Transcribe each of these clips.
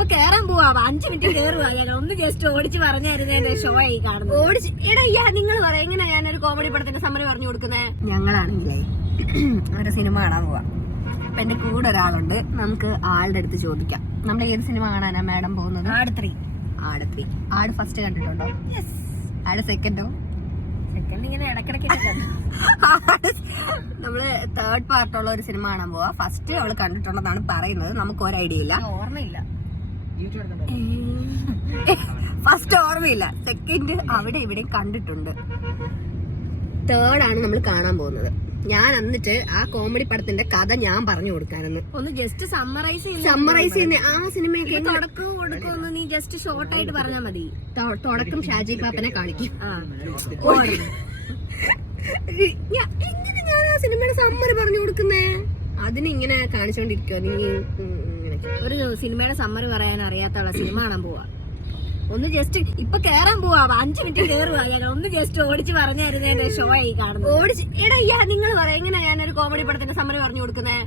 ഇപ്പൊ കേറാൻ പോവാ 5 മിനിറ്റ് കേറുവാ ഞാൻ ഒന്ന് ജസ്റ്റ് ഓടിച്ച് പറഞ്ഞായിരുന്നേ ഷോ ആയി കാണുന്നത്. ഓടിച്ച് എടാ നിങ്ങൾ പറയാം എങ്ങനെ ഞാനൊരു കോമഡി പടത്തിന്റെ സമ്മറി പറഞ്ഞു കൊടുക്കുന്നത്. ഞങ്ങളാണെങ്കിലേ ഒരു സിനിമ കാണാൻ പോവാം. അപ്പൊ എന്റെ കൂടെ ഒരാളുണ്ട്. നമുക്ക് ആളുടെ അടുത്ത് ചോദിക്കാം നമ്മൾ ഏത് സിനിമ കാണാനാ മാഡം പോകുന്നത്? ആട് 3. ആട് ഫസ്റ്റ് കണ്ടിട്ടുണ്ടോ? ആട് സെക്കൻഡോ? സെക്കൻഡ് ഇങ്ങനെ ഇടക്കിടക്ക് നമ്മള് തേർഡ് പാർട്ടുള്ള ഒരു സിനിമ കാണാൻ പോവാ. ഫസ്റ്റ് അവള് കണ്ടിട്ടുണ്ടെന്നാണ് പറയുന്നത്. നമുക്ക് ഒരു ഐഡിയ ഇല്ല, ഓർമ്മയില്ല. ഫസ്റ്റ് ഓർമ്മയില്ല, സെക്കൻഡ് അവിടെ ഇവിടെ കണ്ടിട്ടുണ്ട്. തേർഡ് ആണ് നമ്മൾ കാണാൻ പോകുന്നത്. ഞാൻ എന്നിട്ട് ആ കോമഡി പടത്തിന്റെ കഥ ഞാൻ പറഞ്ഞു കൊടുക്കാനെന്ന് ഒന്ന് ജസ്റ്റ് സമ്മറൈസ് ചെയ്യുന്ന ആ സിനിമയൊക്കെ തുടക്കവും കൊടുക്കുമെന്ന് നീ ജസ്റ്റ് ഷോർട്ട് ആയിട്ട് പറഞ്ഞാൽ മതി. തുടക്കം ഷാജി പാപ്പനെ കാണിക്കും. എങ്ങനെ ഞാൻ ആ സിനിമയുടെ സമ്മറി പറഞ്ഞു കൊടുക്കുന്നേ? അതിനിങ്ങനെ കാണിച്ചോണ്ടിരിക്കോ നീ? ഒരു സിനിമയുടെ സമ്മറി പറയാൻ അറിയാത്തവളെ സിനിമ കാണാൻ പോവാ. ഒന്ന് ജസ്റ്റ് ഇപ്പൊ കേറാൻ പോവാ 5 മിനിറ്റ് കേറുവാ ഞാൻ ഒന്ന് ജസ്റ്റ് ഓടിച്ച് പറഞ്ഞായിരുന്നേ ഷോ ആയി കാണുന്നത്. ഓടിച്ച് എടാ നിങ്ങൾ പറയാം എങ്ങനെ ഞാനൊരു കോമഡി പടത്തിന്റെ സമ്മറി പറഞ്ഞു കൊടുക്കുന്നത്?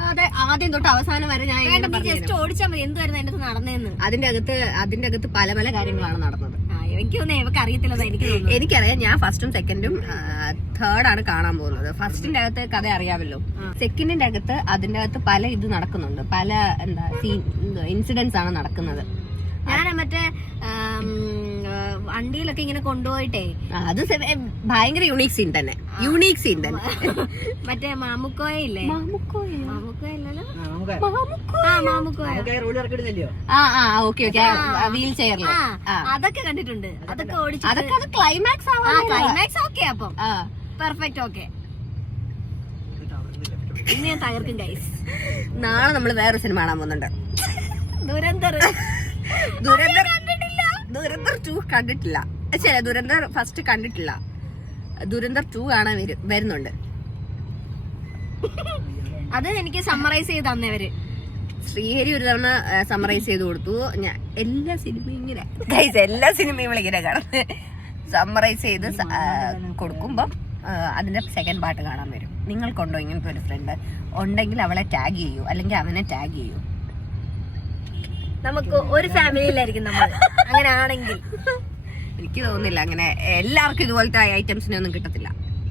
കഥ ആദ്യം തൊട്ട് അവസാനം വരെ ഞാൻ ജസ്റ്റ് ഓടിച്ചാൽ മതി. എന്തുവായിരുന്നു എന്റെ അടുത്ത് നടന്നതെന്ന്? അതിന്റെ അകത്ത് പല പല കാര്യങ്ങളാണ് നടന്നത്. എനിക്കൊന്നും ഇവക്ക് അറിയത്തില്ല. എനിക്കറിയാം. ഞാൻ ഫസ്റ്റും സെക്കൻഡും തേർഡാണ് കാണാൻ പോകുന്നത്. ഫസ്റ്റിന്റെ അകത്ത് കഥ അറിയാമല്ലോ. സെക്കൻഡിന്റെ അകത്ത് അതിന്റെ അകത്ത് പല ഇത് നടക്കുന്നുണ്ട്. പല ഇൻസിഡൻസ് ആണ് നടക്കുന്നത്. ഞാൻ മറ്റേ വണ്ടിയിലൊക്കെ ഇങ്ങനെ കൊണ്ടുപോയിട്ടേ അത് ഭയങ്കര യൂണീക് സീൻ തന്നെ. മറ്റേ മാമുക്കോയില്ലേ? മാമുക്കോയില്ലല്ലോ. വീൽ ചെയറിൽ അതൊക്കെ കണ്ടിട്ടുണ്ട്. അതൊക്കെ ഓടിച്ചു. അതൊക്കെ ക്ലൈമാക്സ് ഓക്കെ. അപ്പം പെർഫെക്റ്റ്. ഓക്കെ, ഇനി ഞാൻ തകർക്കും ഗൈസ്. നാളെ നമ്മൾ വേറെ സിനിമ കാണാൻ പോകുന്നുണ്ട്. ദുരന്തർ 2 കണ്ടിട്ടില്ല. ശരി, ദുരന്തർ ഫസ്റ്റ് കണ്ടിട്ടില്ല. ദുരന്തർ 2 കാണാൻ വരുന്നുണ്ട്. അത് എനിക്ക് സമ്മറൈസ് ചെയ്ത് തന്നവര് ശ്രീഹരി ഒരു തവണ സമ്മറൈസ് ചെയ്ത് കൊടുത്തു. ഞാൻ എല്ലാ സിനിമയും ഇങ്ങനെ കാണാം. സമ്മറൈസ് ചെയ്ത് കൊടുക്കുമ്പം അതിന്റെ സെക്കൻഡ് പാർട്ട് കാണാൻ വരും. നിങ്ങൾക്കുണ്ടോ ഇങ്ങനത്തെ ഒരു ഫ്രണ്ട്? ഉണ്ടെങ്കിൽ അവളെ ടാഗ് ചെയ്യൂ, അല്ലെങ്കിൽ അവനെ ടാഗ് ചെയ്യൂ. നമുക്ക് ഒരു ഫാമിലിയിലായിരിക്കും നമ്മൾ. അങ്ങനെ ആണെങ്കിൽ എനിക്ക് തോന്നുന്നില്ല അങ്ങനെ എല്ലാവർക്കും ഇതുപോലത്തെ ഐറ്റംസിനെ ഒന്നും കിട്ടത്തില്ല.